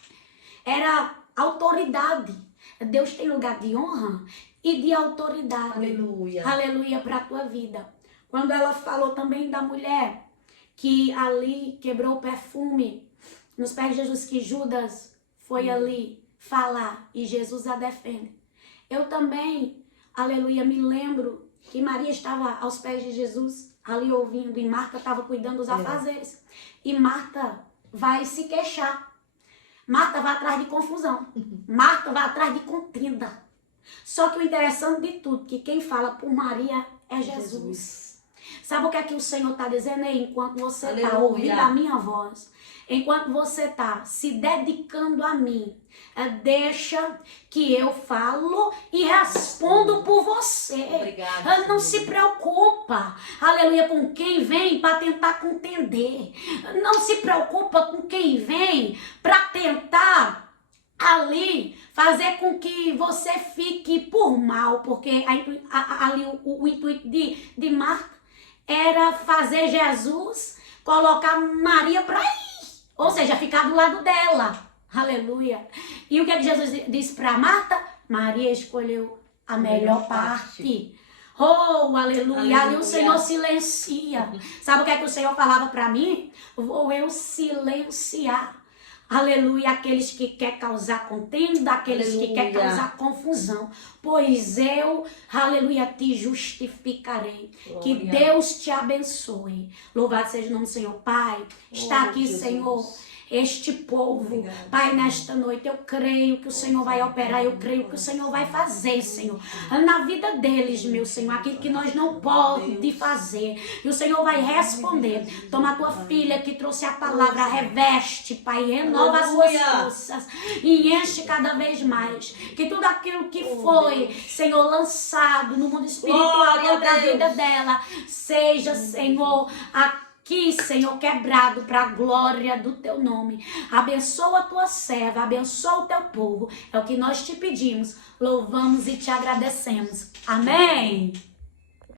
Era autoridade. Deus tem lugar de honra e de autoridade. Aleluia. Aleluia para a tua vida. Quando ela falou também da mulher que ali quebrou o perfume nos pés de Jesus, que Judas foi ali falar e Jesus a defende. Eu também, aleluia, me lembro que Maria estava aos pés de Jesus ali ouvindo e Marta estava cuidando dos afazeres. E Marta vai se queixar. Marta vai atrás de confusão. Marta vai atrás de contenda. Só que o interessante de tudo, que quem fala por Maria é Jesus. Sabe o que é que o Senhor está dizendo aí? Enquanto você está ouvindo a minha voz, enquanto você está se dedicando a mim, deixa que eu falo e respondo por você. Obrigada, não se preocupa, aleluia, com quem vem para tentar contender. Não se preocupa com quem vem para tentar ali fazer com que você fique por mal, porque ali o intuito de Marta era fazer Jesus colocar Maria para ir, ou seja, ficar do lado dela. Aleluia. E o que é que Jesus disse para Marta? Maria escolheu a melhor parte. Oh, aleluia. Ali o Senhor silencia. Sabe o que é que o Senhor falava para mim? Vou eu silenciar. Aleluia, aqueles que querem causar contenda, aqueles que querem causar confusão. Pois eu, aleluia, te justificarei. Glória. Que Deus te abençoe. Louvado seja o nome do Senhor. Pai, está aqui, Jesus. Senhor, este povo. Obrigado. Pai, nesta noite eu creio que o Senhor vai operar, eu creio que o Senhor vai fazer, Senhor, na vida deles, meu Senhor, aquilo que nós não podemos fazer. E o Senhor vai responder. Toma a tua filha que trouxe a palavra, reveste, Pai, renova as suas forças e enche cada vez mais. Que tudo aquilo que foi, Senhor, lançado no mundo espiritual da vida dela, seja, Senhor, a aqui, Senhor, quebrado para a glória do teu nome. Abençoa a tua serva, abençoa o teu povo. É o que nós te pedimos, louvamos e te agradecemos. Amém.